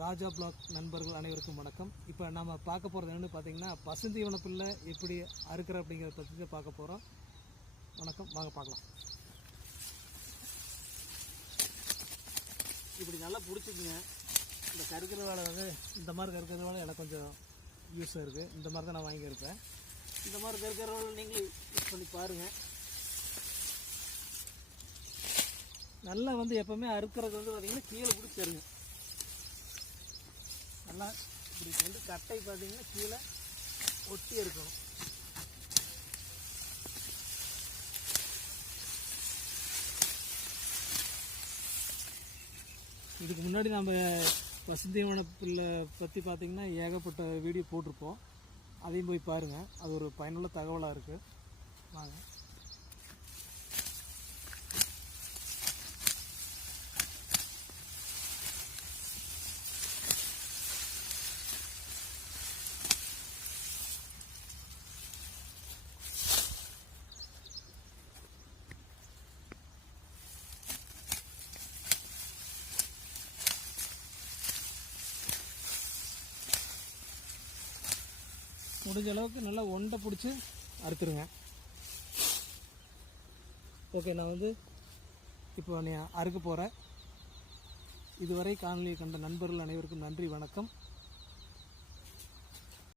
ராஜா black நண்பர்கள் அனைவருக்கும் வணக்கம். இப்போ நம்ம பார்க்க போகிறது என்னென்னு பார்த்தீங்கன்னா, பசுந்தீவன புல்லை எப்படி அறுக்கிற அப்படிங்கிறத பற்றி தான் பார்க்க போகிறோம். வணக்கம், வாங்க பார்க்கலாம். இப்படி நல்லா பிடிச்சிக்குங்க. இந்த கருக்கிற வேலை வந்து இந்த மாதிரி கருக்கிற வேலை எனக்கு கொஞ்சம் யூஸாக இருக்குது. இந்த மாதிரி தான் நான் வாங்கியிருப்பேன். இந்த மாதிரி கருக்கிற வேலை நீங்களும் யூஸ் பண்ணி பாருங்கள். நல்லா வந்து எப்போவுமே அறுக்கிறது வந்து பார்த்திங்கன்னா கீழே பிடிச்சிருங்க. நல்லா இப்படி வந்து கட்டை பார்த்தீங்கன்னா கீழே ஒட்டி இருக்கணும். இதுக்கு முன்னாடி நம்ம பசுந்தீவன புல்லை பற்றி பார்த்திங்கன்னா ஏகப்பட்ட வீடியோ போட்டிருப்போம். அதையும் போய் பாருங்கள். அது ஒரு பயனுள்ள தகவலாக இருக்குது. வாங்க. முடிஞ்ச அளவுக்கு நல்லா ஒண்டை பிடிச்சி அறுத்துருங்க. ஓகே, நான் வந்து இப்போ நீ அறுக்க போகிறேன். இதுவரை காணொலியை கண்ட நண்பர்கள் அனைவருக்கும் நன்றி, வணக்கம்.